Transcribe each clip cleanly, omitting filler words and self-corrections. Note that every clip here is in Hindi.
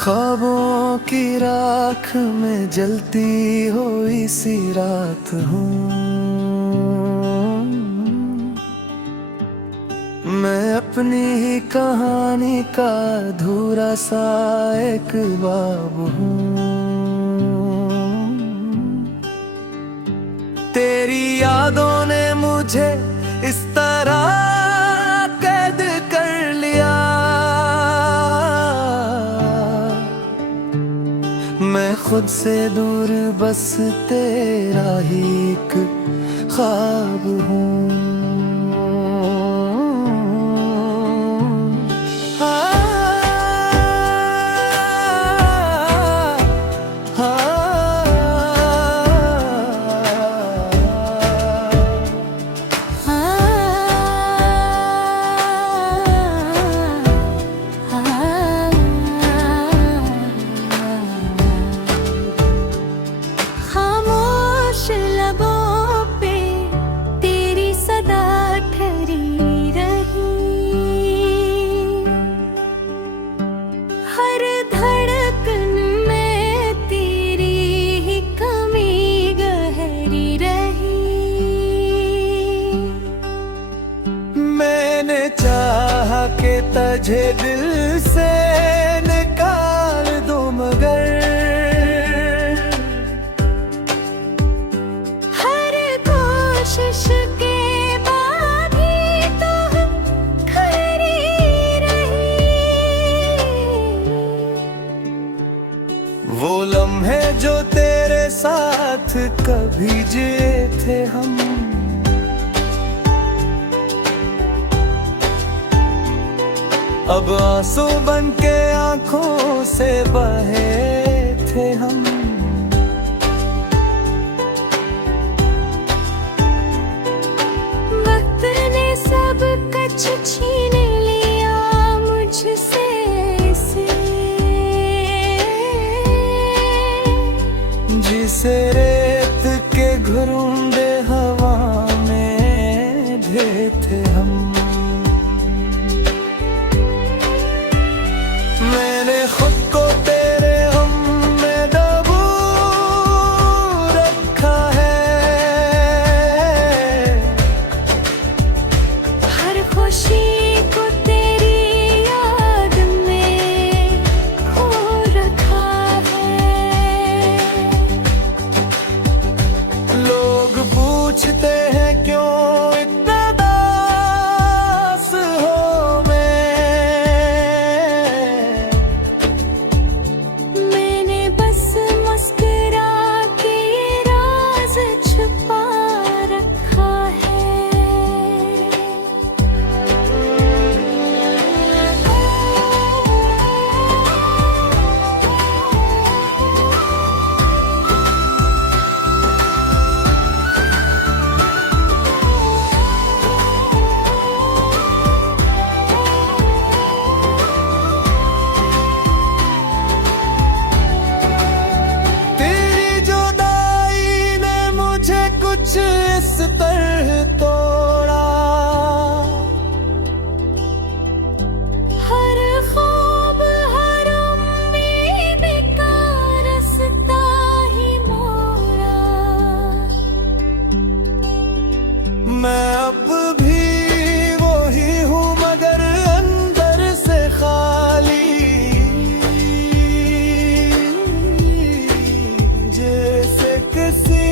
ख्वाबों की राख में जलती हुई सी रात हूँ मैं, अपनी ही कहानी का अधूरा सा एक बाब हूँ। तेरी यादों ने मुझे इस तरह कैद कर लिया, मैं खुद से दूर बस तेरा ही एक ख्वाब हूँ। चाहा के तुझे दिल से निकाल दो, मगर हर कोशिश के बाद ही तो खरी रही। वो लम्हे जो तेरे साथ कभी जिए थे हम, अब आंसू बन के आंखों से बहे थे हम। वक्त ने सब कुछ छीन लिया मुझसे से, जिसे रेत के घुरूंदे हवा में ढे थे हम। मैंने खुद को तेरे हम में दबो रखा है, हर खुशी को तेरी याद में खो रखा है। लोग पूछते हैं क्यों इतना कुछ इस तरह तोड़ा, हर ख्वाब हर उम्मीद का रास्ता ही मोड़ा। मैं अब भी वही हूँ मगर अंदर से खाली, जैसे किसी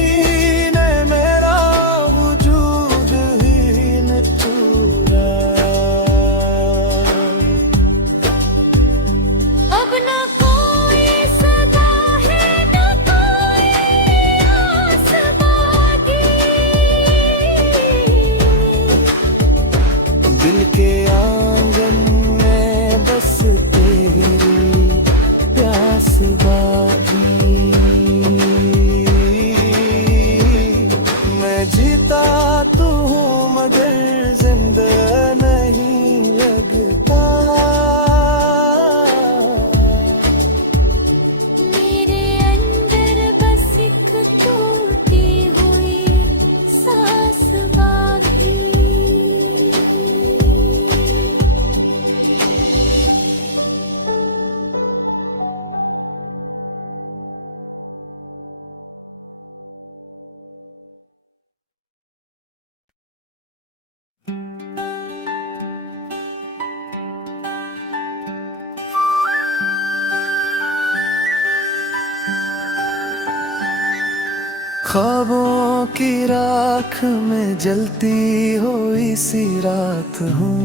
ख्वाबों की राख में जलती हुई सी रात हूँ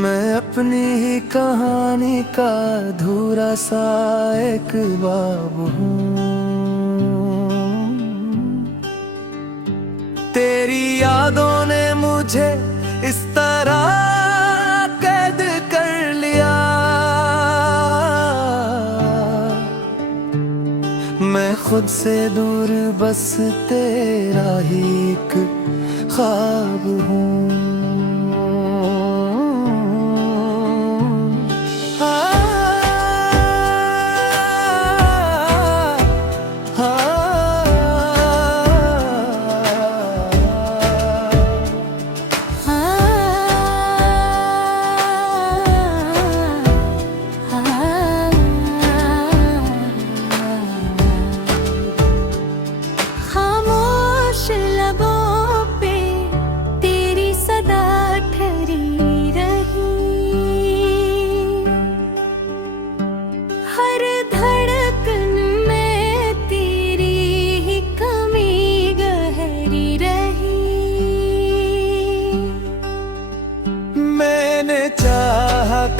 मैं, अपनी ही कहानी का अधूरा सा एक बाब हूँ। तेरी यादों ने मुझे इस तरह कैद कर लिया, मैं खुद से दूर बस तेरा ही एक ख्वाब हूँ।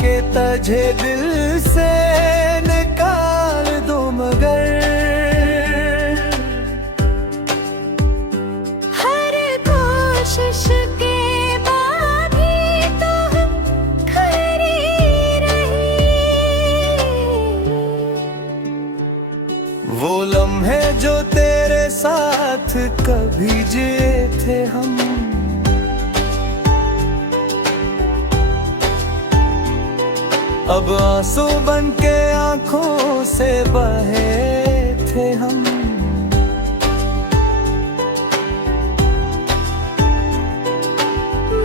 के तुझे दिल से निकाल दो मगर हर कोशिश के बाद ही तो खरी रही। वो लम्हे जो तेरे साथ कभी जिए थे हम, अब आंसू बन के आंखों से बहे थे हम।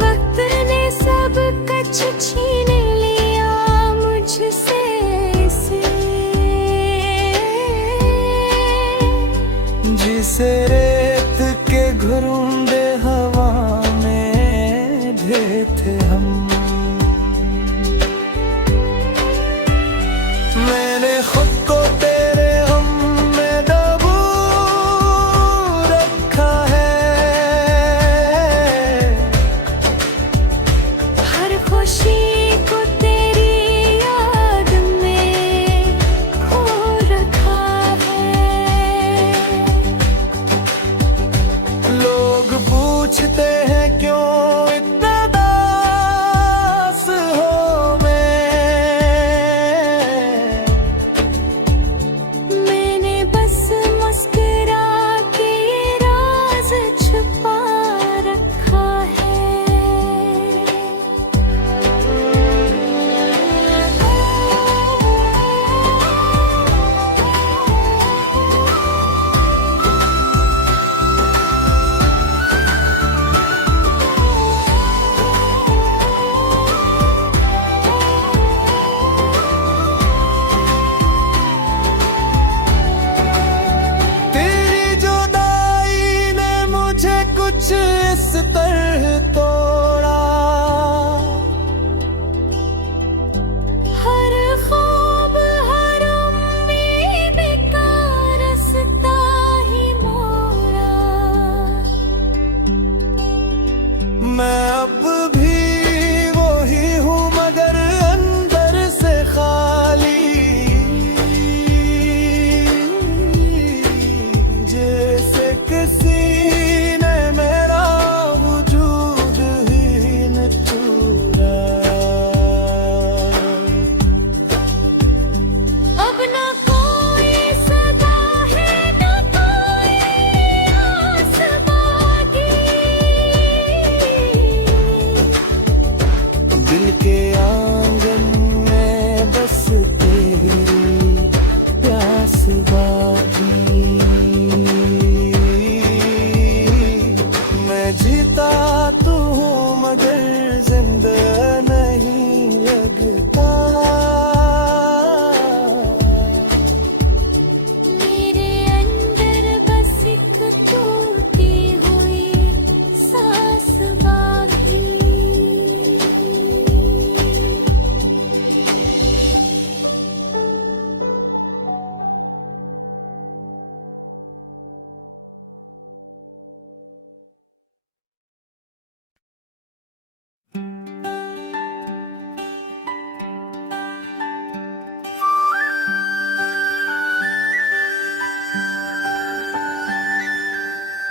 वक्त ने सब कुछ छीन लिया मुझसे से, जिसे रेत के घुरूंदे हवा में ढे थे हम। मैंने खुद को तेरे हम में दबो रखा है, हर खुशी को तेरी याद में खो रखा है। लोग पूछते हैं क्यों इतना कुछ इस तरह तोड़ा, हर ख्वाब हर उम्मीद का रास्ता ही मोड़ा। मैं अब भी वही हूँ मगर अंदर से खाली, जैसे किसी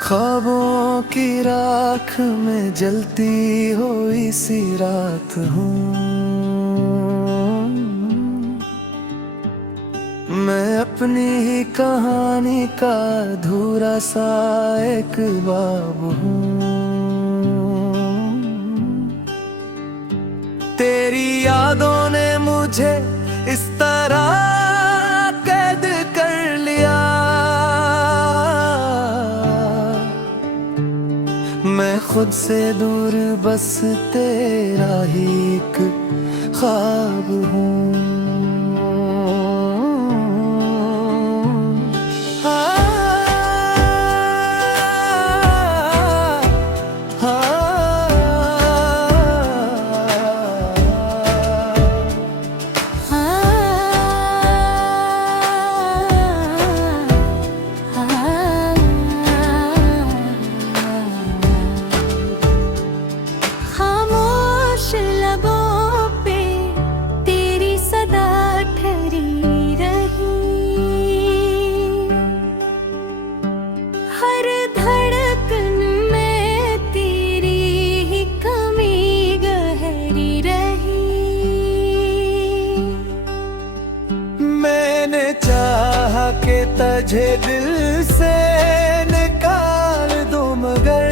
ख्वाबों की राख में जलती हुई सी रात हूँ मैं, अपनी ही कहानी का अधूरा सा एक बाब हूँ। तेरी यादों ने मुझे इस तरह कैद कर लिया, मैं खुद से दूर बस तेरा ही एक ख्वाब हूँ। के तुझे दिल से निकाल दो मगर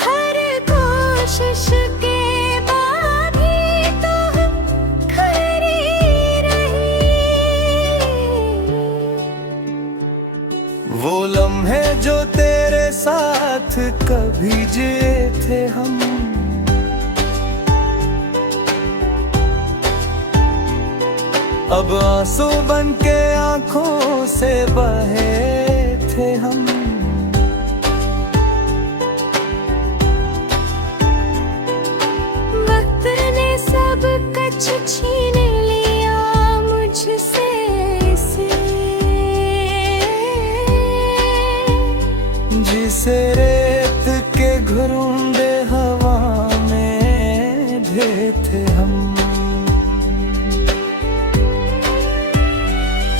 हर कोशिश के बाद ही तो खरी रही। वो लम्हे जो तेरे साथ कभी जिए थे हम, अब आंसू बन के आंखों से बहे थे हम। वक्त ने सब कुछ छीन लिया मुझसे से, जिसे रेत के घुरूंदे हवा में ढे थे हम।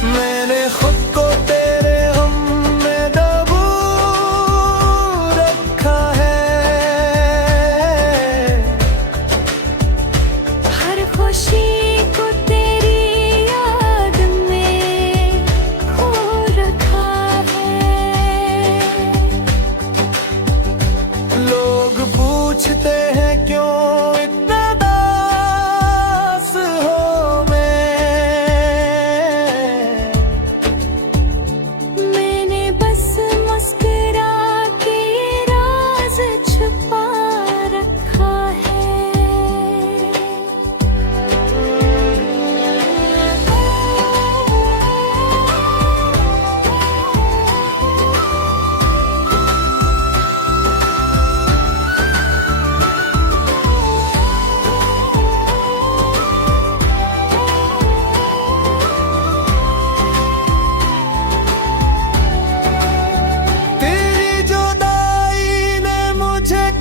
मैंने खुद को तेरे हम में दबो रखा है, हर खुशी को तेरी याद में खो रखा है। लोग पूछते हैं क्यों इतना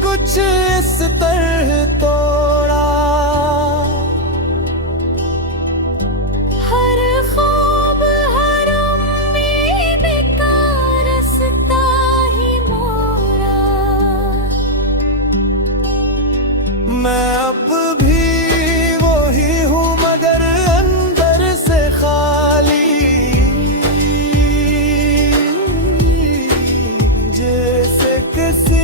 कुछ इस तरह तोड़ा, हर ख्वाब हर उम्मीद का रास्ता ही मोड़ा। मैं अब भी वही हूँ मगर अंदर से खाली, जैसे किसी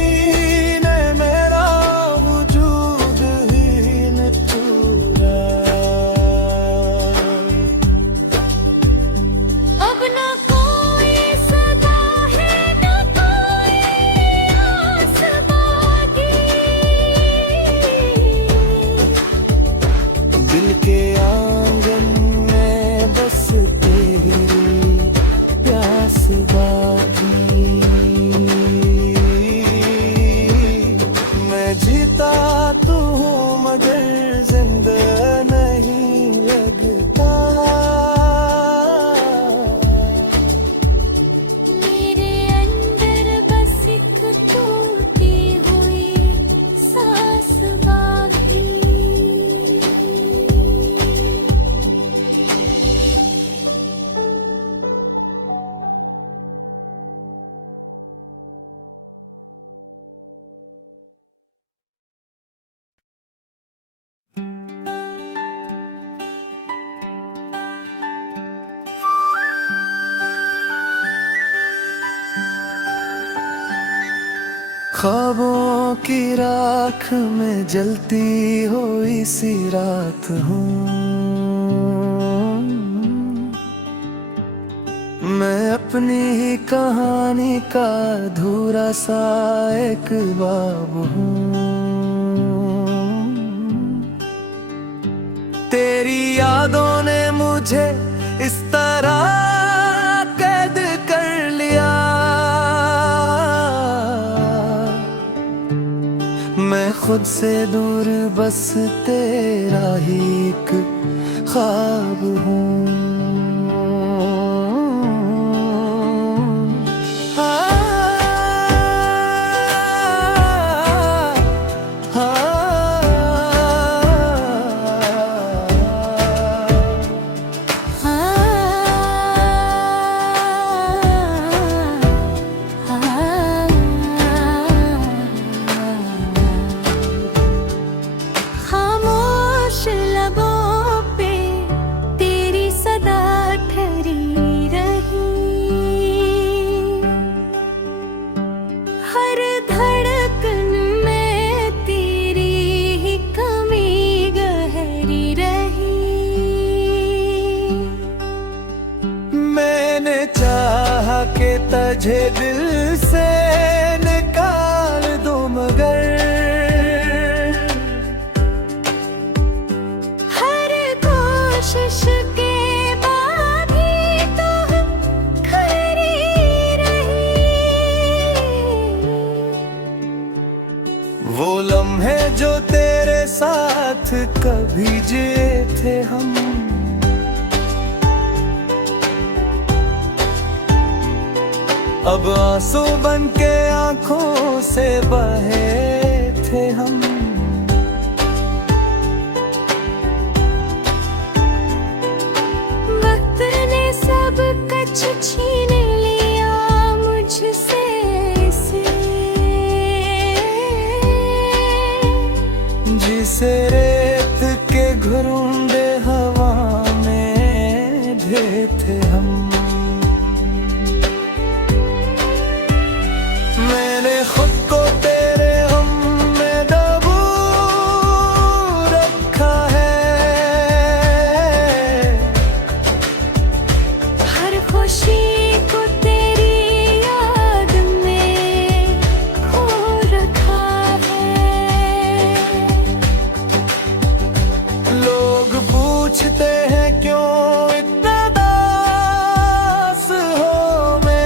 दिल के आंगन में बस तेरी प्यास बाकी। मैं जीता तो हूँ मगर जिंदा नहीं लगता, मेरे अंदर बस एक टूटी हुई सांस बाकी। ख्वाबों की राख में जलती हुई सी रात हूँ मैं, अपनी ही कहानी का अधूरा सा एक बाब हूँ। तेरी यादों ने मुझे इस तरह कैद कर लिया, मैं खुद से दूर बस तेरा ही एक ख्वाब हूँ। के तुझे दिल से निकाल दो मगर हर कोशिश के बाद ही तो खरी रही। वो लम्हे जो तेरे साथ कभी जिए थे हम, अब आंसू बन के आंखों से बहे थे हम। वक्त ने सब कुछ छीन लिया मुझसे से, जिसे रेत के घुरूंडे हवा में ढे थे हम। मैंने खुद को तेरे हम में दबो रखा है, हर खुशी को तेरी याद में खो रखा है। लोग पूछते हैं क्यों इतना दास हो मैं,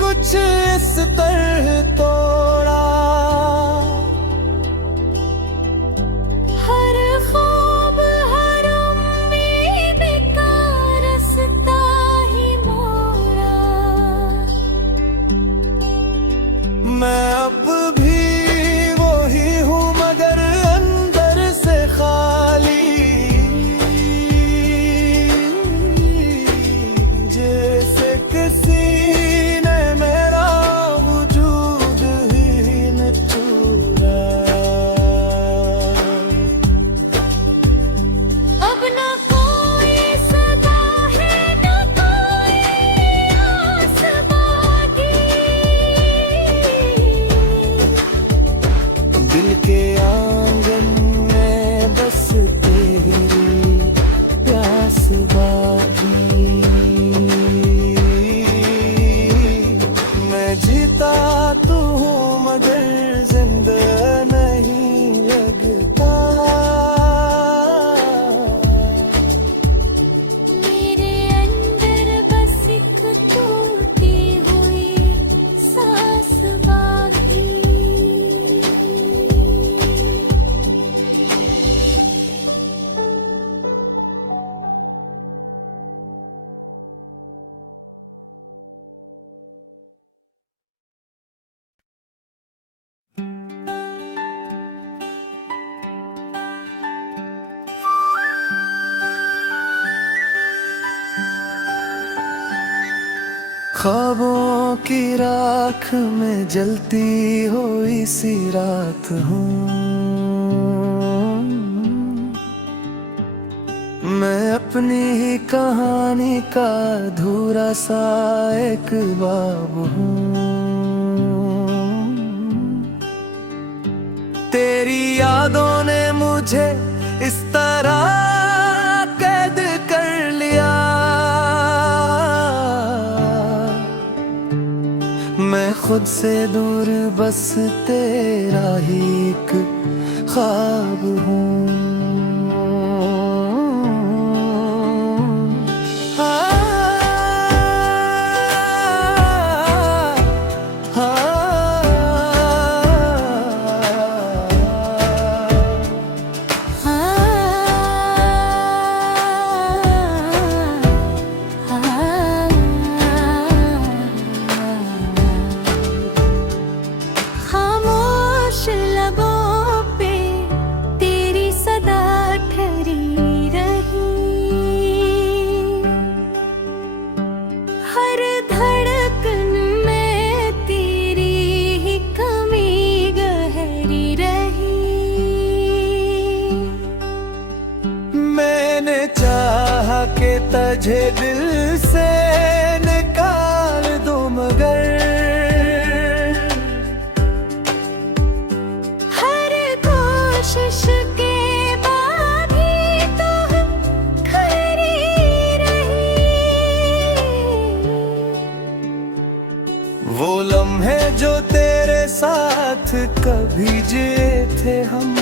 कुछ इस तरह तोड़ा, हर ख्वाब हर उम्मीद का रास्ता ही मोड़ा। मैं अब भी वही हूँ मगर अंदर से खाली, जैसे किसी दिल के आंगन में बस तेरी प्यास बाकी। मैं जीता तो हूँ मगर जिंदा नहीं लगता, मेरे अंदर बस एक टूटी हुई सांस बाकी। ख्वाबों की राख में जलती हुई सी रात हूँ मैं, अपनी ही कहानी का अधूरा सा एक बाब हूँ। तेरी यादों ने मुझे इस तरह कैद कर लिया, मैं खुद से दूर बस तेरा ही एक ख्वाब हूँ। के तुझे दिल से निकाल दो मगर हर कोशिश के बाद ही तो खरी रही। वो लम्हे जो तेरे साथ कभी जिए थे हम,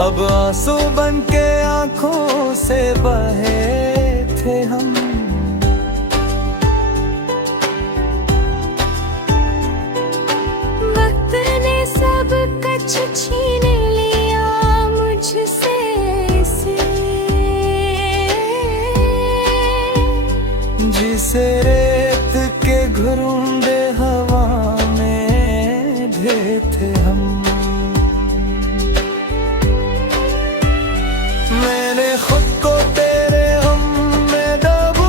अब आंसू बन के आंखों से बहे थे हम। वक्त ने सब कुछ छीन लिया मुझसे से, जिसे रेत के घुरूंडे हवा में ढे थे हम। मैंने खुद को तेरे हम में दबो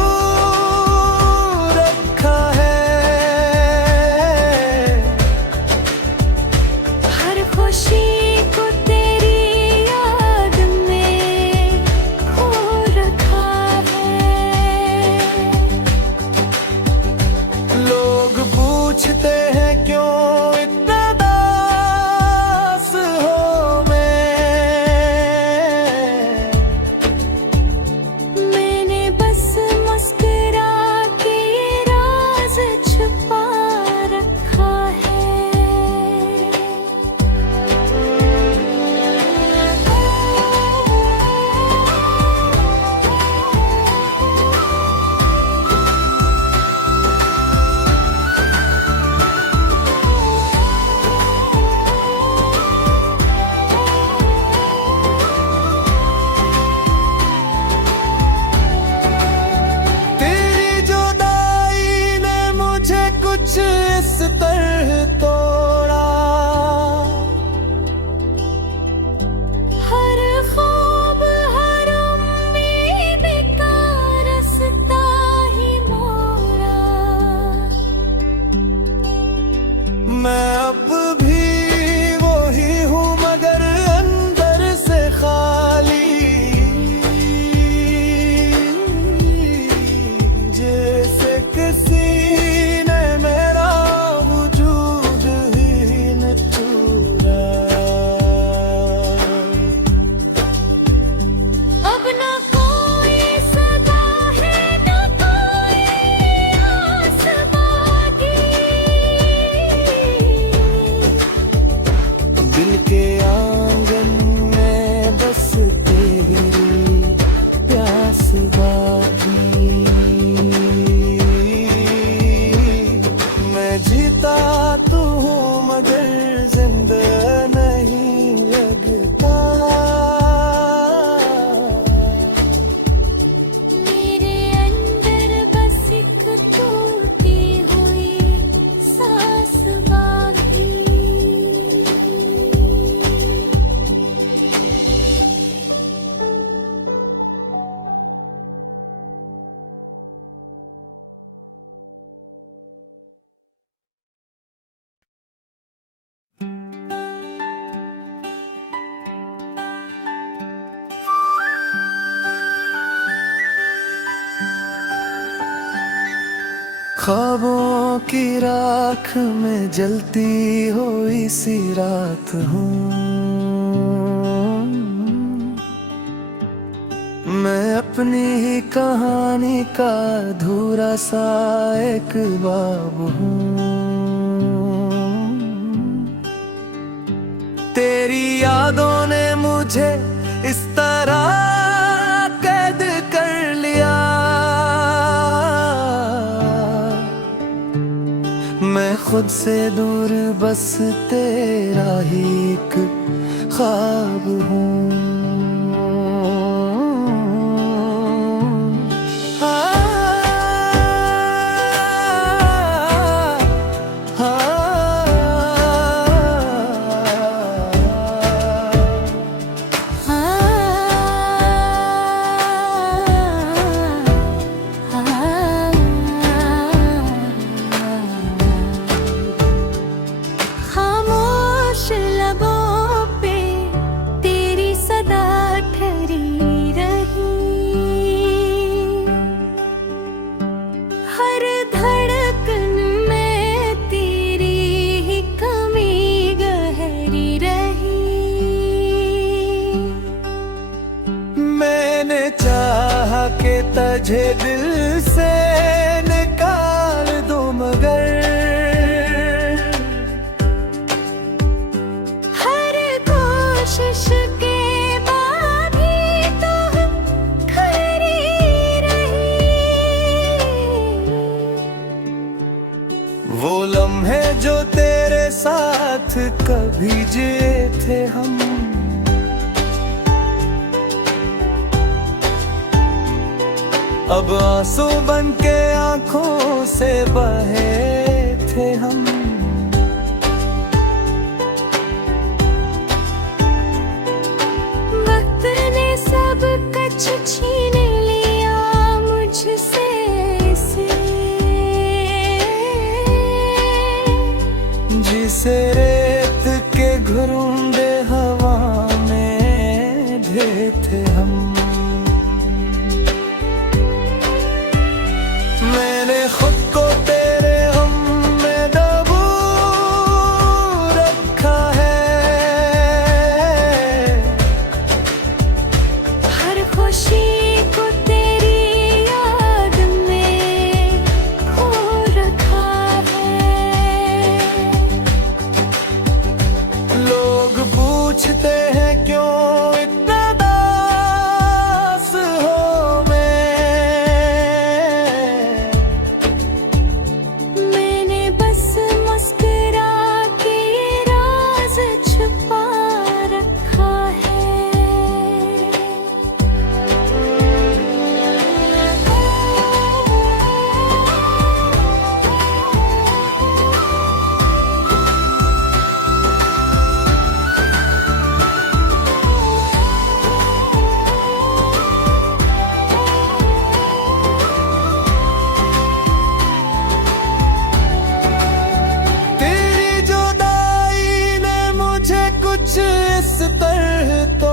रखा है, हर खुशी को तेरी याद में खो रखा है। लोग पूछते हैं क्यों इतना कुछ इस तरह तोड़ा, हर ख्वाब हर उम्मीद का रास्ता ही मोड़ा। मैं अब भी वही हूँ मगर अंदर से खाली, जैसे किसी ख्वाबों की राख में जलती हुई सी रात हूँ मैं, अपनी ही कहानी का अधूरा सा एक बाब हूँ। तेरी यादों ने मुझे इस तरह कैद कर लिया, मैं खुद से दूर बस तेरा ही एक ख्वाब हूँ। के तुझे दिल से निकाल दो मगर हर कोशिश के बाद ही तो खरी रही। वो लम्हे जो तेरे साथ कभी जिए थे हम, अब आंसू बन के आंखों से बहे थे हम। वक्त ने सब कुछ छीन लिया मुझसे से, जिसे रेत के घुरूंडे हवा में ढे थे हम। मैंने खुद को तेरे हम में दबो रखा है, हर खुशी को तेरी याद में खो रखा है। लोग पूछते हैं क्यों इतना कुछ इस तरह तो